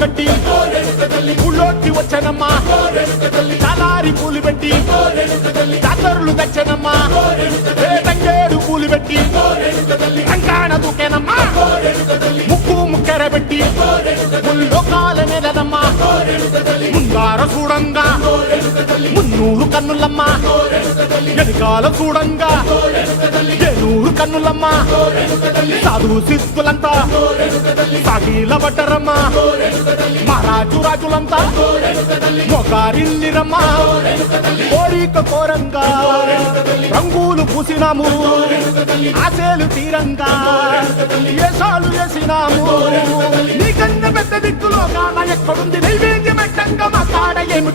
కట్టి ఊళ్ళోకి వచ్చనమ్మా చాలారి పూలు పెట్టి జాతరులు తెచ్చనమ్మా తంగేడు పూలు పెట్టి రంగాణ దూకేనమ్మా ముక్కు ముక్కెర పెట్టి ముల్లోకాల నెలనమ్మా ముంగార చూడంగా మున్నూరు కన్నులమ్మా వెనకాల చూడంగా ఏనూరు కన్నులమ్మా సాధువు సిద్ధులంతా సాగిల బట్టరమ్మా మహారాజు రాజులంతా మొగారిల్లిరమ్మా కోరిక కోరంగా రంగులు పూసినాము ఆశలు తీరంగా ఏసాలు వేసినాము నీకన్నా పెద్ద దిక్కులో కాన ఎక్కడుంది నైవేద్యం ఎట్టంగా మా కాడ ఏమిటి